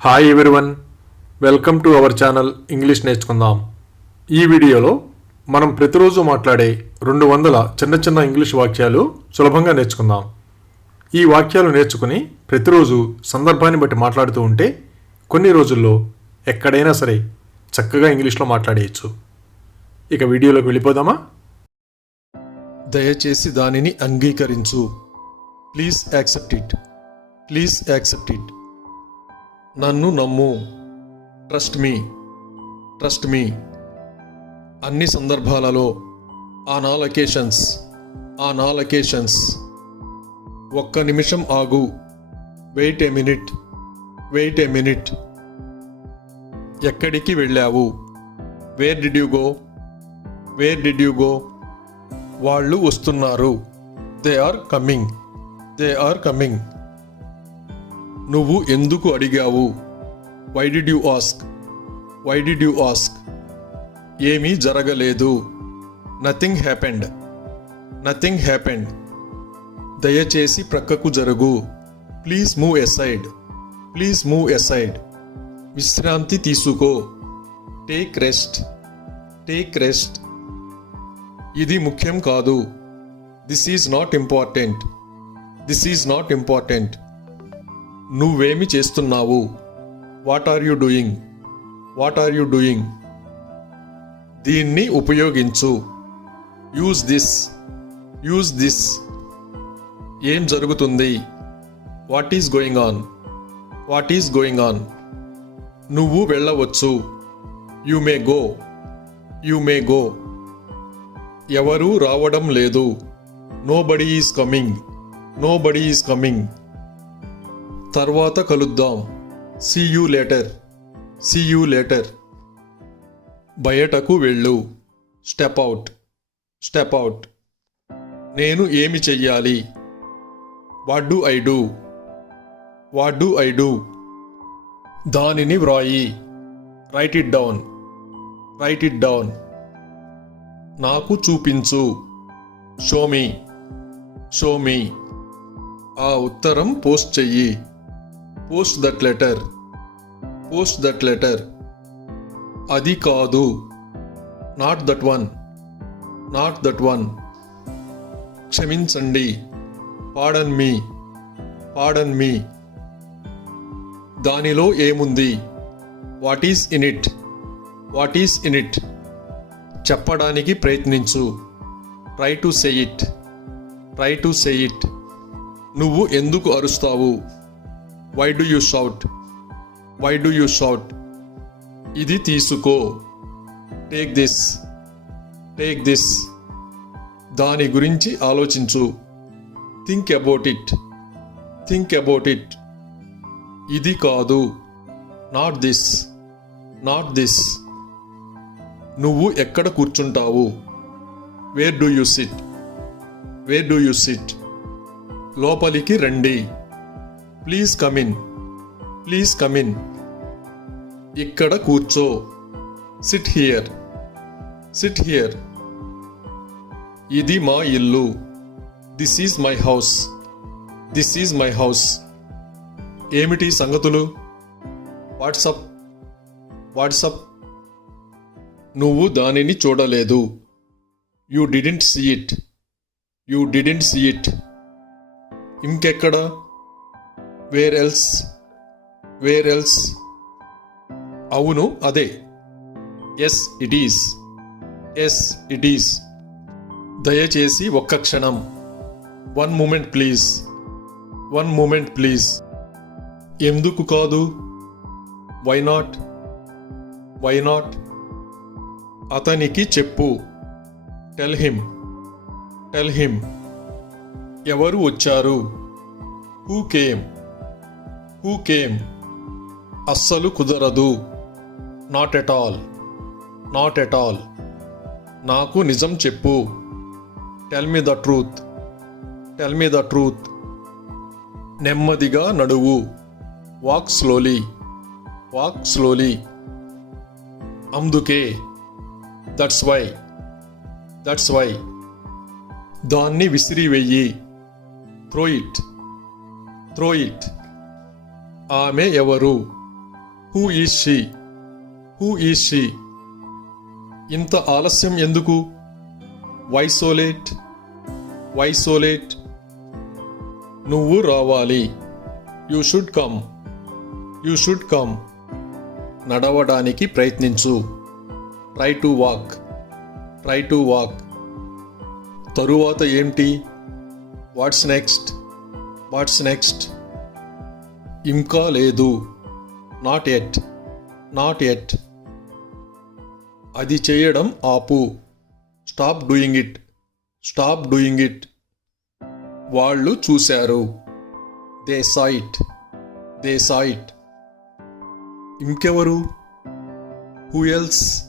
Hi everyone, welcome to our channel English నేర్చుకుందాం. ఈ వీడియోలో మనం ప్రతిరోజు మాట్లాడే 200 చిన్న చిన్న ఇంగ్లీష్ వాక్యాలు సులభంగా నేర్చుకుందాం. ఈ వాక్యాలు నేర్చుకుని ప్రతిరోజు సందర్భాన్ని బట్టి మాట్లాడుతూ ఉంటే కొన్ని రోజుల్లో ఎక్కడైనా సరే చక్కగా ఇంగ్లీష్లో మాట్లాడేయచ్చు. ఇక వీడియోలోకి వెళ్ళిపోదామా? దయచేసి దానిని అంగీకరించు. Please accept it. Please accept it. నన్ను నమ్ము. Trust me. Trust me. అన్ని సందర్భాలలో. On all occasions. On all occasions. ఒక్క నిమిషం ఆగు. Wait a minute. Wait a minute. ఎక్కడికి వెళ్ళావు? Where did you go? Where did you go? వాళ్ళు వస్తున్నారు. They are coming. They are coming. నువ్వు ఎందుకు అడిగావు? Why did you ask? Why did you ask? ఏమీ జరగలేదు. Nothing happened. Nothing happened. దయచేసి ప్రక్కకు జరుగు. Please move aside. Please move aside. విశ్రాంతి తీసుకో. Take rest. Take rest. ఇది ముఖ్యం కాదు. This is not important. This is not important. నువ్వేమి చేస్తున్నావు? What are you doing? What are you doing? దీన్ని ఉపయోగించు. Use this. Use this. ఏం జరుగుతుంది? What is going on? What is going on? నువ్వు వెళ్ళవచ్చు. You may go. You may go. ఎవరూ రావడం లేదు. Nobody is coming. Nobody is coming. తర్వాత కలుద్దాం. See you later. See you later. బయటకు వెళ్ళు. Step out. Step out. నేను ఏమి చెయ్యాలి? What do I do? What do I do? దానిని వ్రాయి. Write it down. Write it down. నాకు చూపించు. Show me. Show me. ఆ ఉత్తరం పోస్ట్ చెయ్యి. Post that letter. Post that letter. అది కాదు. Not that one. Not that one. క్షమించండి. Pardon me. Pardon me. దానిలో ఏముంది? What is in it? What is in it? చెప్పడానికి ప్రయత్నించు. Try to say it. Try to say it. నువ్వు ఎందుకు అరుస్తావు? Why do you shout? Why do you shout? ఇది తీసుకో. Take this. Take this. దాని గురించి ఆలోచించు. Think about it. Think about it. ఇది కాదు. Not this. Not this. నువ్వు ఎక్కడ కూర్చుంటావు? Where do you sit? Where do you sit? లోపలికి రండి. Please come in. Please come in. ఇక్కడ కూర్చో. Sit here. Sit here. ఇది మా ఇల్లు. This is my house. This is my house. ఏమిటి సంగతులు? వాట్సప్. వాట్సప్. నువ్వు దానిని చూడలేదు. You didn't see it. You didn't see it. ఇంకెక్కడ? Where else? Where else? అవును, అదే. Yes it is. Yes it is. దయచేసి ఒక్క క్షణం. One moment please. One moment please. ఎందుకు కాదు? Why not? Why not? అతనికి చెప్పు. Tell him. Tell him. ఎవరు వచ్చారు? Who came? Who came? అస్సలు కుదరదు. Not at all. Not at all. నాకు నిజం చెప్పు. Tell me the truth. Tell me the truth. నెమ్మదిగా నడువు. Walk slowly. Walk slowly. అందుకే. That's why. That's why. దాన్ని విసిరివెయ్యి. Throw it. Throw it. ఆమె ఎవరు? Who is she? Who is she? ఇంత ఆలస్యం ఎందుకు? Why so late? Why so late? నువ్వు రావాలి. You should come. You should come. నడవడానికి ప్రయత్నించు. Try to walk. Try to walk. తరువాత ఏంటి? What's next? What's next? ఇంకా లేదు. Not at. Not yet. అది చేయడం ఆపు. Stop doing it. Stop doing it. వాళ్ళు చూశారు. They saw it. They saw it. ఇంకెవరు? Who else?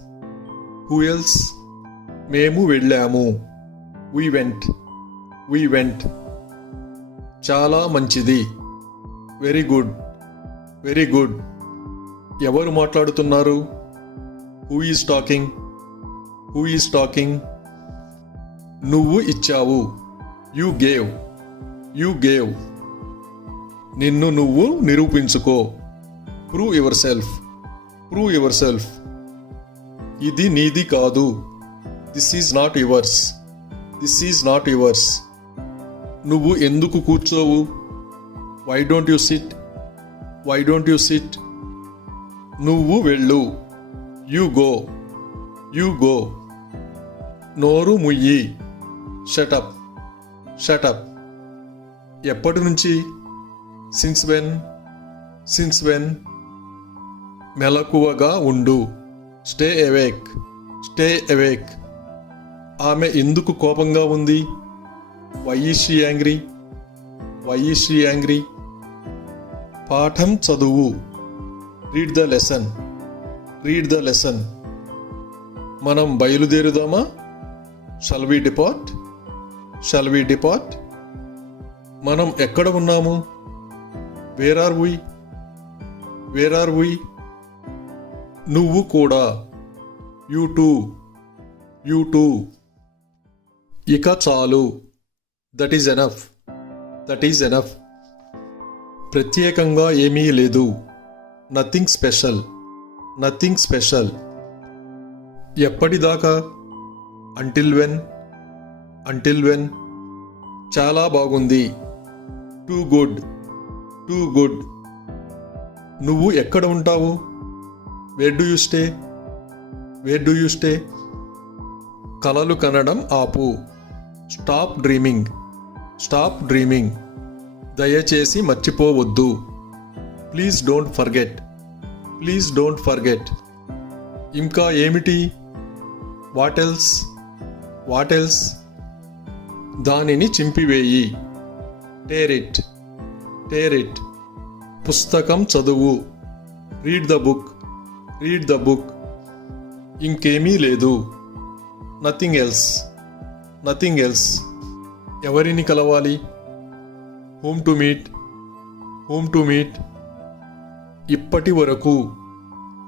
Who else? మేము వెళ్ళాము. We went. We went. చాలా మంచిది. Very good. Very good. ఎవరు మాట్లాడుతున్నారు? Who is talking? Who is talking? నువ్వు ఇచ్చావు. You gave. You gave. నిన్ను నువ్వు నిరూపించుకో. Prove yourself. Prove yourself. ఇది నీది కాదు. This is not yours. This is not yours. నువ్వు ఎందుకు కూర్చోవు? Why don't you sit? Why don't you sit? నువ్వు వెళ్ళు. You go. You go. నోరు ముయ్యి. షటప్. షటప్. ఎప్పటి నుంచి? Since when? Since when? మెలకువగా ఉండు. Stay awake. Stay awake. ఆమె ఎందుకు కోపంగా ఉంది? Why is she angry? Why is she angry? పాఠం చదువు. Read the lesson. Read the lesson. మనం బయలుదేరుదామా? Shall we depart? Shall we depart? మనం ఎక్కడ ఉన్నాము? Where are we? Where are వి? నువ్వు కూడా. You too. You too. ఇక చాలు. That is enough. That is enough. ప్రత్యేకంగా ఏమీ లేదు. Nothing special. Nothing special. ఎప్పటిదాకా? Until when? Until when? చాలా బాగుంది. Too good. Too good. నువ్వు ఎక్కడ ఉంటావు? Where do you stay? Where do you stay? కలలు కనడం ఆపు. Stop dreaming. Stop dreaming. దయచేసి మర్చిపోవద్దు. Please don't forget. Please don't forget. ఇంకా ఏమిటి? What else? What else? దానిని చింపివేయి. Tear it. Tear it. పుస్తకం చదువు. Read the book. Read the book. ఇంకేమీ లేదు. Nothing else. Nothing else. ఎవరిని కలవాలి? Whom to meet. Whom to meet. ఇప్పటి వరకు.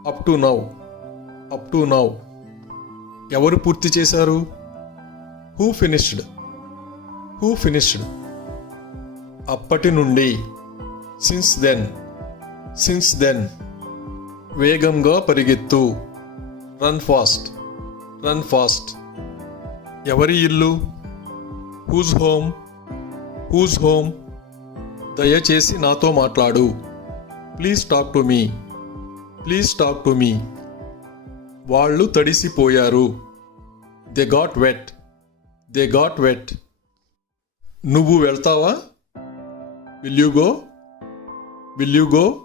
Up to now. Up to now. ఎవరు పూర్తి చేశారు? Who finished? Who finished? అప్పటి నుండి. Since then. Since then. వేగంగా పరిగెత్తు. Run fast. Run fast. ఎవరి ఇల్లు? Whose home? Whose home? దయచేసి నాతో మాట్లాడు. Please talk to me. Please talk to me. వాళ్ళు తడిసిపోయారు. They got wet. They got wet. నువ్వు వెళ్తావా? Will you go? Will you go?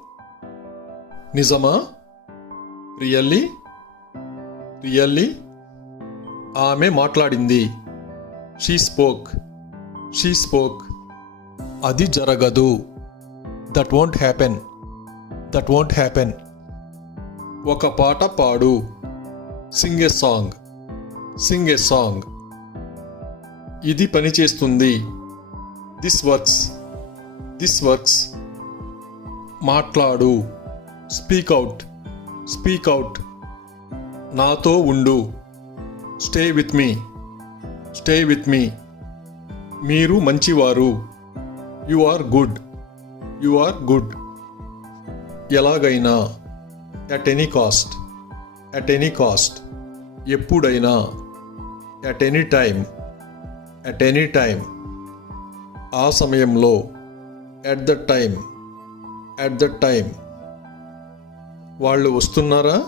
నిజమా? రియల్లీ? రియల్లీ? ఆమె మాట్లాడింది. She spoke. She spoke. అది జరగదు. That won't happen. That won't happen. ఒక పాట పాడు. Sing a song. Sing a song. ఇది పనిచేస్తుంది. This works. This works. మాట్లాడు. Speak out. Speak out. నాతో ఉండు. Stay with me. Stay with me. మీరు మంచివారు. You are good. You are good. ఎలాగైనా. At any cost, at any cost, ఎప్పుడైనా, at any time, at any time, ఆ సమయంలో, at the time, at the time, వాళ్ళు వస్తున్నారా,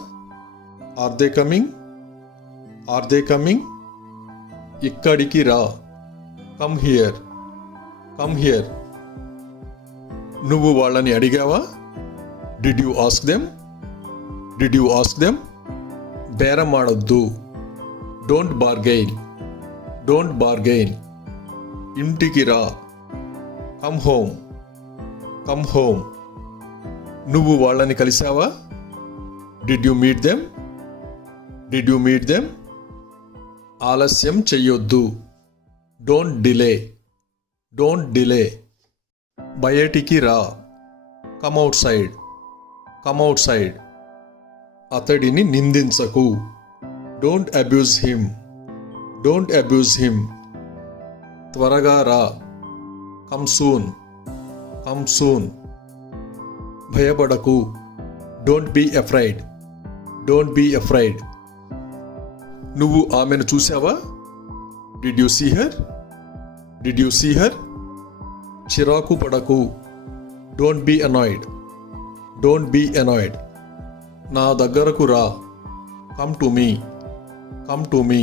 are they coming, are they coming, ఇక్కడికి రా, కమ్ హియర్, కమ్ హియర్, నువ్వు వాళ్ళని అడిగావా, did you ask them, did you ask them, బేరం ఆడొద్దు, డోంట్ బార్గెయిన్, డోంట్ బార్గెయిన్, ఇంటికి రా, కమ్ హోమ్, కమ్ హోమ్, నువ్వు వాళ్ళని కలిసావా, did you meet them, did you meet them, ఆలస్యం చెయ్యొద్దు, డోంట్ డిలే, డోంట్ డిలే, బయటికి రా, come outside, come outside, అతడిని నిందించకు, don't abuse him, don't abuse him, త్వరగా రా, కమ్ సూన్, కమ్ సూన్, భయపడకు, don't be afraid, don't be afraid, నువ్వు ఆమెను చూసావా, did you see her, did you see her, చిరాకు పడకు, don't be annoyed, don't be annoyed, నా దగ్గరకు రా, come to me, come to me,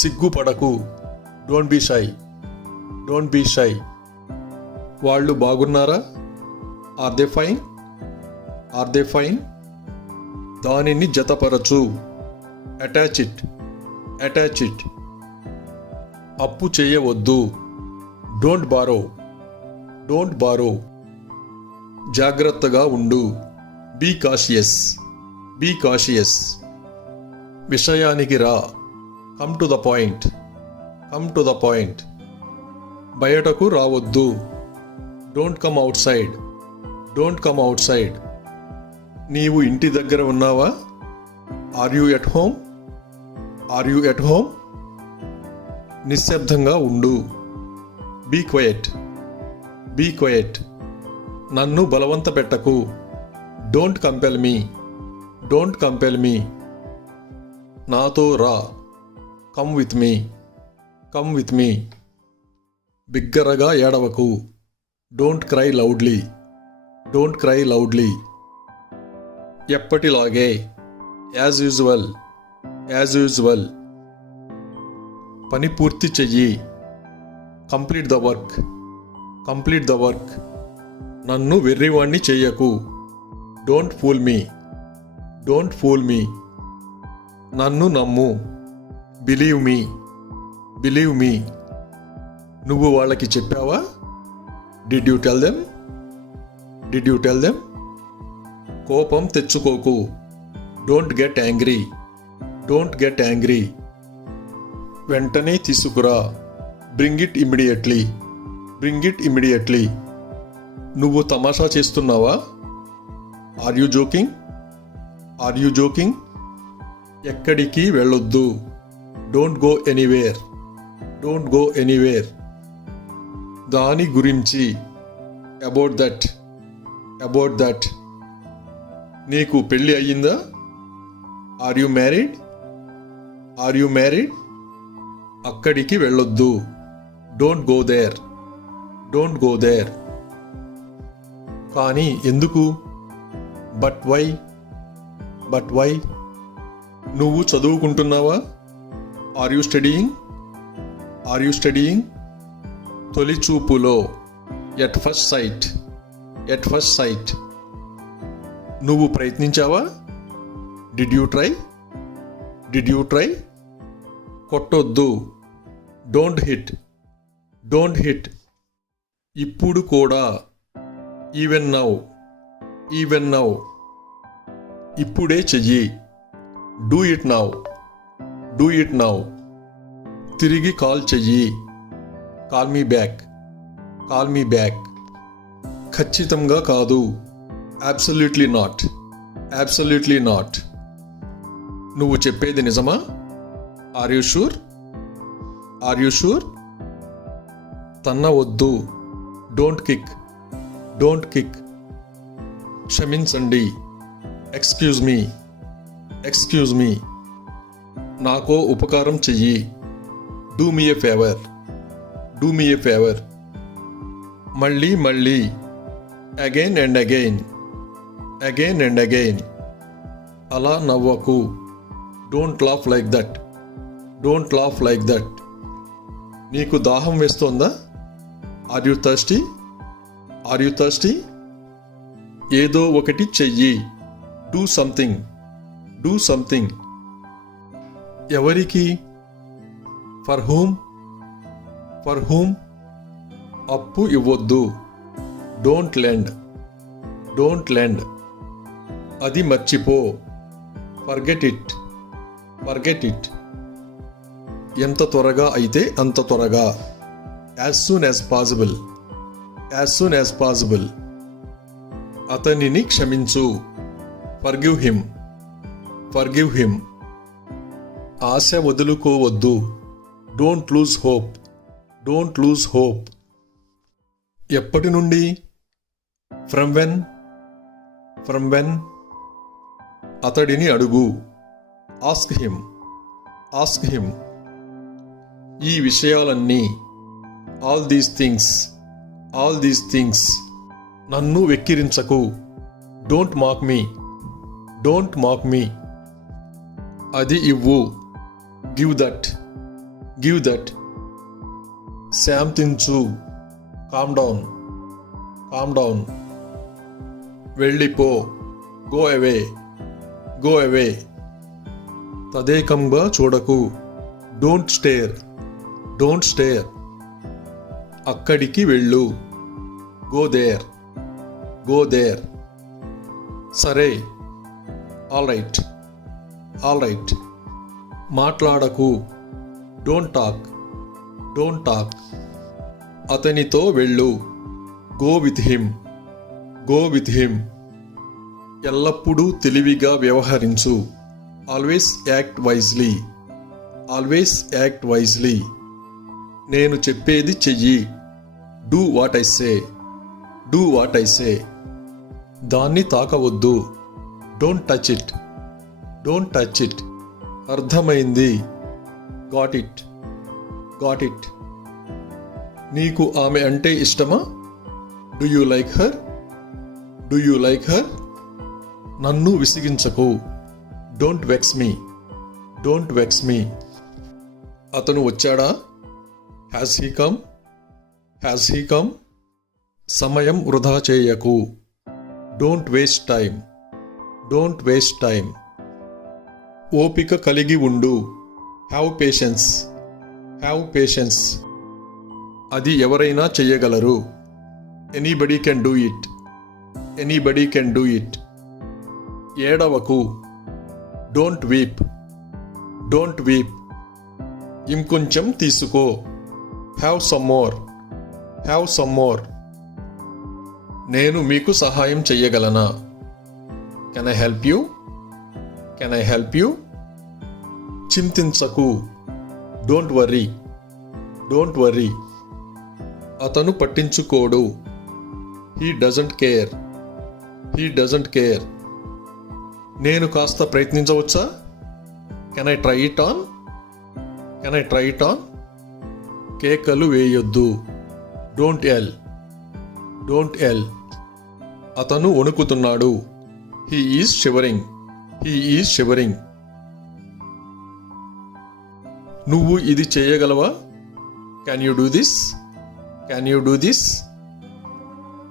సిగ్గుపడకు, don't be shy, don't be shy, వాళ్ళు బాగున్నారా, are they fine, are they fine, దానిని జతపరచు, attach it, attach it, అప్పు చేయవద్దు, డోంట్ బారో, డోంట్ బారో, జాగ్రత్తగా ఉండు, బీ కాషియస్, బీ కాషియస్, విషయానికి రా, come to the point, come to the point, బయటకు రావద్దు, don't come outside, don't come outside, నీవు ఇంటి దగ్గర ఉన్నావా, are you at home, are you at home, నిశ్శబ్దంగా ఉండు, బీ క్వయట్, బీ క్వయట్, నన్ను బలవంత పెట్టకు, don't compel me, don't compel me, నాతో రా, come with me, come with me, బిగ్గరగా ఏడవకు, don't cry loudly, don't cry loudly, ఎప్పటిలాగే, యాజ్ యూజువల్, యాజ్ యూజువల్, పని పూర్తి చెయ్యి, complete the work, complete the work, నన్ను వెర్రివాణ్ణి చెయ్యకు, don't fool me, don't fool me, నన్ను నమ్ము, బిలీవ్ మీ, బిలీవ్ మీ, నువ్వు వాళ్ళకి చెప్పావా, did you tell them, did you tell them, కోపం తెచ్చుకోకు, don't get angry, don't get angry, వెంటనే తీసుకురా, bring it immediately, bring it immediately, నువ్వు తమాషా చేస్తున్నావా, are you joking, are you joking, ఎక్కడికి వెళ్ళొద్దు, don't go anywhere, don't go anywhere, దాని గురించి, అబౌట్ దట్, అబౌట్ దట్, నీకు పెళ్ళి అయ్యిందా, are you married, are you married, అక్కడికి వెళ్ళొద్దు, don't go there, don't go there, కానీ ఎందుకు, బట్ వై, బట్ వై, నువ్వు చదువుకుంటున్నావా, are you studying, are you studying, తొలి చూపులో, at first sight, at first sight, నువ్వు ప్రయత్నించావా, did you try, did you try, కొట్టొద్దు, డోంట్ హిట్, డోంట్ హిట్, ఇప్పుడు కూడా, ఈవెన్ నౌ, ఈవెన్ నౌ, ఇప్పుడే చెయ్యి, do it now, do it now, తిరిగి కాల్ చెయ్యి, call me back, call me back, ఖచ్చితంగా కాదు, అబ్సల్యూట్లీ నాట్, అబ్సల్యూట్లీ నాట్, నువ్వు చెప్పేది నిజమా, are you sure, are you sure, తన్నవద్దు, డోంట్ కిక్, డోంట్ కిక్, క్షమించండి, ఎక్స్క్యూజ్ మీ, ఎక్స్క్యూజ్ మీ. నాకో ఉపకారం చెయ్యి. Do me a favour, do me a favour. మళ్ళీ మళ్ళీ, again and again, again and again. అలా నవ్వకు. Don't laugh like that, don't laugh like that. నీకు దాహం వేస్తోందా? Are you thirsty, are you thirsty? ఏదో ఒకటి చెయ్యి. Do something, do something. ఎవరికి? For whom, for whom. అప్పు ఇవ్వొద్దు. Don't lend, don't lend. అది మర్చిపో. Forget it, forget it. ఎంత త్వరగా అయితే అంత త్వరగా. As soon as possible, as soon as possible. అతనిని క్షమించు. Forgive him, forgive him. ఆశ వదులుకోవద్దు. Don't lose hope, don't lose hope. ఎప్పటి నుండి? From when, from when. అతడిని అడుగు. Ask him, ask him. ఈ విషయాలన్నీ, all these things, all these things. నన్ను వెక్కిరించకు. Don't mock me, don't mock me. అది ఇవ్వు. Give that, give that. శాంతించు. Calm down, calm down. వెళ్ళిపో. Go away, go away. తదేకంగా చూడకు. Don't stare, don't stare. అక్కడికి వెళ్ళు. Go there, go there. సరే. All right, all right. మాట్లాడకు. Don't talk, don't talk. అతనితో వెళ్ళు. Go with him, go with him. ఎల్లప్పుడూ తెలివిగా వ్యవహరించు. Always act wisely, always act wisely. నేను చెప్పేది చెయ్యి. Do what I say, do what I say. దాన్ని తాకవద్దు. Don't touch it, don't touch it. అర్థమైంది. Got it, got it. నీకు ఆమె అంటే ఇష్టమా? Do you like her, do you like her. నన్ను విసిగించకు. Don't vex me, don't vex me. అతను వచ్చాడా? Has he come, has he come. సమయం వృధా చేయకు. Don't waste time, don't waste time. ఓపిక కలిగి ఉండు. Have patience, have patience. అది ఎవరైనా చెయ్యగలరు. Anybody can do it, anybody can do it. ఏడవకు. Don't weep, don't వీప్. ఇంకొంచెం తీసుకో. Have some more, have some more. నేను మీకు సహాయం చెయ్యగలనా? Can I help you, can I help you. చింతించకు. Don't worry, don't worry. అతను పట్టించుకోడు. He doesn't care, he doesn't care. నేను కాస్త ప్రయత్నించవచ్చా? Can I try it on, can I try it on. కేకలు వేయొద్దు. Don't yell, don't yell. అతను వణుకుతున్నాడు. He is shivering, he is shivering. నువ్వు ఇది చేయగలవా? Can you do this, can you do this.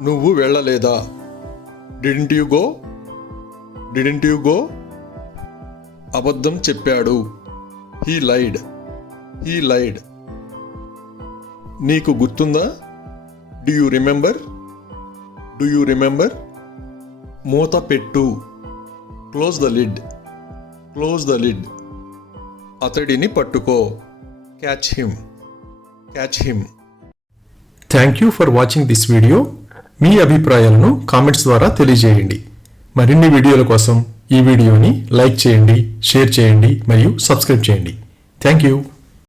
నువ్వు వెళ్ళలేదా? Didn't you go, didn't you go. అబద్ధం చెప్పాడు. He lied, he lied. నీకు గుర్తుందా? Do you remember, do you remember. మూత పెట్టు. Close the lid, close the lid. అతడిని పట్టుకో. Catch him, catch him. Thank you for watching this video. మీ అభిప్రాయాలను కామెంట్స్ ద్వారా తెలియజేయండి. మరిన్ని వీడియోల కోసం ఈ వీడియోని లైక్ చేయండి, షేర్ చేయండి మరియు సబ్స్క్రైబ్ చేయండి. Thank you.